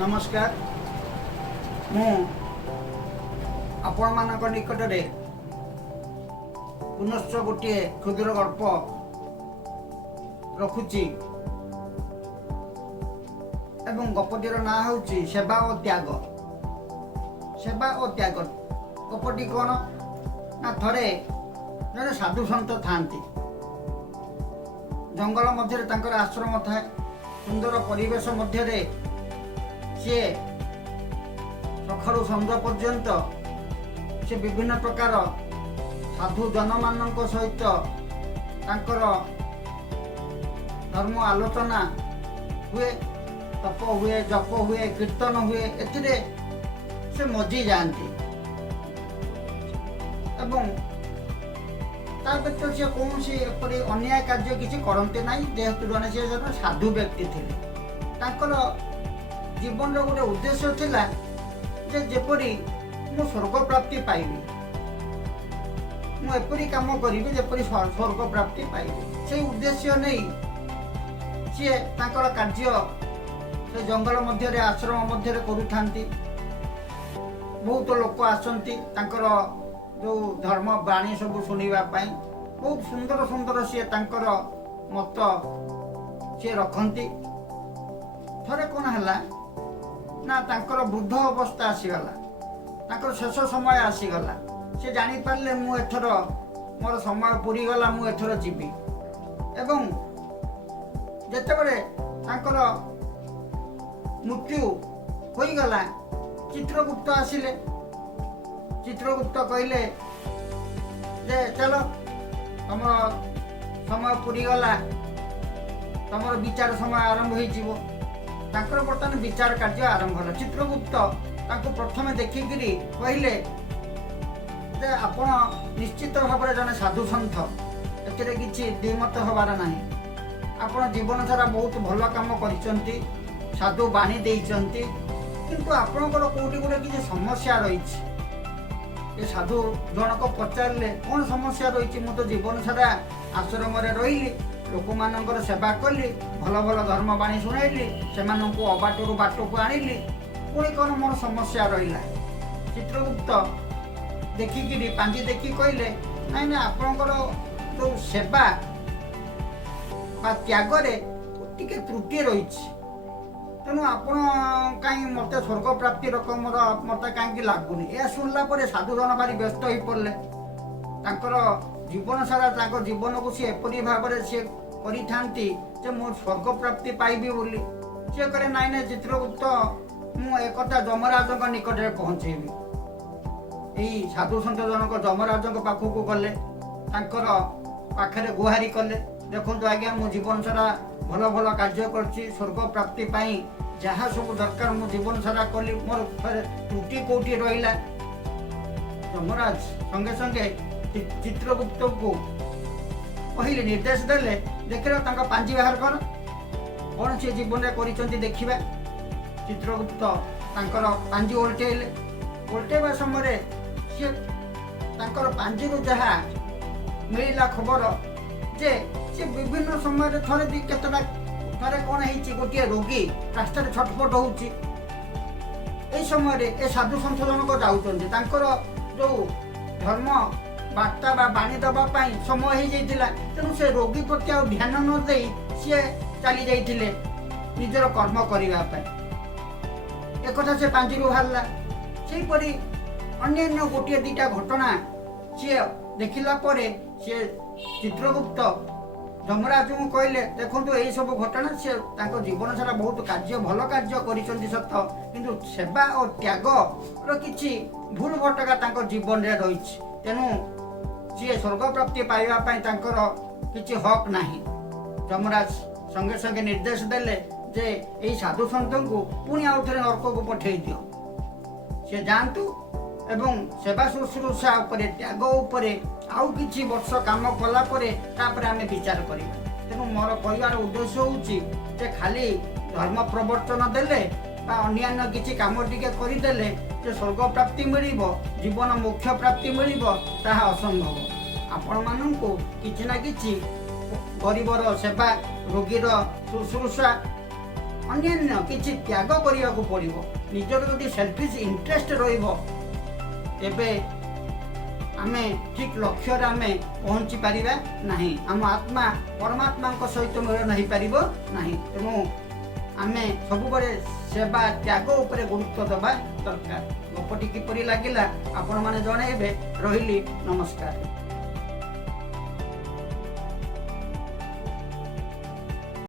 नमस्कार मु आपण मान निकटरे पुनश्च गोटे क्षुद्र गल्प रखुची एवं गपटीर ना हूँ सेवा और त्याग। सेवा और त्याग गपटी कौन ना थरे जड़े साधु सन्त था जंगल मध्य आश्रम थाए सुंदर परिवेश मध्य सी सकाळु संध्या पर्यंत से विभिन्न प्रकार साधु जन मान सहित तांकर धर्म आलोचना हुए, तप हुए, जप हुए, कीर्तन हुए, एथिरे से मजी जाती एवं ता व्यतीत से कौन सी एपरी अन्याय कार्य किसी करते ना जेहेतु जने से जन साधु व्यक्ति थे जीवन गोटे उद्देश्य थिला जे जेपरी मु स्वर्ग प्राप्ति पाइबी मु एपरी काम करी जेपरी स्वर्ग प्राप्ति पाइबी से उद्देश्य नहीं सी तांकर कार्य से जंगल मध्य आश्रम मध्य करूथांती। बहुत लोक आसंती तांकर जो धर्म बाणी सब सुनिबा पाई बहुत सुंदर सुंदर सी तांकर मत सी रखती। थरे कौन है ना तांकर वृद्ध अवस्था आसीगला, तांकर शेष समय आसीगला, से जानी पारले मु एथर मोर समय पूरी गला मु एथर जीवी एवं जेतेबेले तांकर मृत्यु होई गला चित्रगुप्त आसिले। चित्रगुप्त कहले जे चलो तुम समय पूरी गला, तुम विचार समय आरंभ हो जीवो। तांकर बर्तमान विचार कार्य आरंभ होला। चित्रगुप्त तांको प्रथमे देखिकिरी कहले जे आपण निश्चित भाव में जने साधु सन्थ एथिरे किछि द्विमत हबार नाही। आपण जीवन सारा बहुत भल काम करिसंती, साधु बाणी देइसंती, किंतु आपणकर कोठी गोटे किछि समस्या रहिछि। ए साधु जनक पचारले कौन समस्या रही मु तो जीवन सारा आश्रम रही लोक मानकर सेवा कली, भल भल धर्म बाणी शुणाइली, से अबाटू बाटू आनिली, पुणी कौन मोर समस्या रहा। चित्रगुप्त देखिकी पांजी देखी कहले नाई ना आपणकर जो सेवा बा त्यागरे टिके त्रुटि रही, तेणु आपण कहीं मत स्वर्ग प्राप्ति रकम मत कहीं लगुनि। यह शुणला साधु जन भारी व्यस्त हो पड़े। तांकर जीवन सारा जीवन को सी एपरी भाव में सी कर मो स्वर्ग प्राप्ति पाइबी बोली सी कहे नाई ना चित्रगुप्त मु एक जमराज निकट में पहुँचेबी। यही साधु सन्त जनक जमराज पाखक गले, पाखे गुहारी कले, देखो आज्ञा मु जीवन सारा भल भल कार्य कर स्वर्ग प्राप्ति पाई जहाँ सब दरकार मु जीवन सारा कली, मोर त्रुटि कौटी रहा। जमराज संगे संगे चित्रगुप्त को कहले निर्देश देले देखिए पांजी बाहर कर कौन सी जीवन में कर देखा। चित्रगुप्त तांकर पांजी ओल्टेले, ओल्टेबा समय सी पांजी जहाँ मिलला खबर जे सी विभिन्न समय थरे दी केतटा थरे कौन है गोटे रोगी रास्ता छटपट होउची। ए समय ए साधु सन्थ जनक जाऊँच जो धर्म बार्ता बा बाणी दवापाई समय हो जाता, तेणु से रोगी प्रति आ ध्यान न दे सी चली जाइए निजर कर्म करने। एक कथा से पांजी बाहरला सेपरी अन्य गोटे दीटा घटना सी देखला सी चित्रगुप्त जमराज को कहले देखो यही सब घटना सी जीवन सारा बहुत कार्य भल कार्य कर सत, किंतु सेवा और त्याग कि भूल भटका जीवन में रही, तेणु सी स्वर्ग प्राप्ति पाइबापी किसी हक नहीं। जमराज संगे संगे निर्देश देले जे यही साधु सन्त को पुणी आउ थे नरक को पठे दियो, सी जातु एवं सेवा शुश्रूषा त्याग आउ किछि वर्ष काम कला आम विचार करिबा। तेणु मोर कहबार उद्देश्य होउछि खाली धर्म प्रवर्तन देले बा अन्यान्य किछि काम टिके करिदेले जे स्वर्ग प्राप्ति मिलिबो, जीवन मोक्ष प्राप्ति मिलिबो, ताहा असंभव। आपण माननकु किछि ना किछि गरीबर सेवा, रोगीर शुश्रूषा, ଅନ୍ୟାନ୍ୟ କିଛି ତ୍ୟାଗ କରିବାକୁ ପଡ଼ିବ। ନିଜର ଯଦି ସେଲ୍ଫିସ୍ ଇଣ୍ଟରେଷ୍ଟ ରହିବ, ଏବେ ଆମେ ଠିକ୍ ଲକ୍ଷ୍ୟରେ ଆମେ ପହଞ୍ଚି ପାରିବା ନାହିଁ। ଆମ ଆତ୍ମା ପରମାତ୍ମାଙ୍କ ସହିତ ମିଳନ ହେଇପାରିବ ନାହିଁ। ତେଣୁ ଆମେ ସବୁବେଳେ ସେବା ତ୍ୟାଗ ଉପରେ ଗୁରୁତ୍ୱ ଦେବା ଦରକାର। ଗପଟି କିପରି ଲାଗିଲା ଆପଣମାନେ ଜଣାଇବେ। ରହିଲି, ନମସ୍କାର।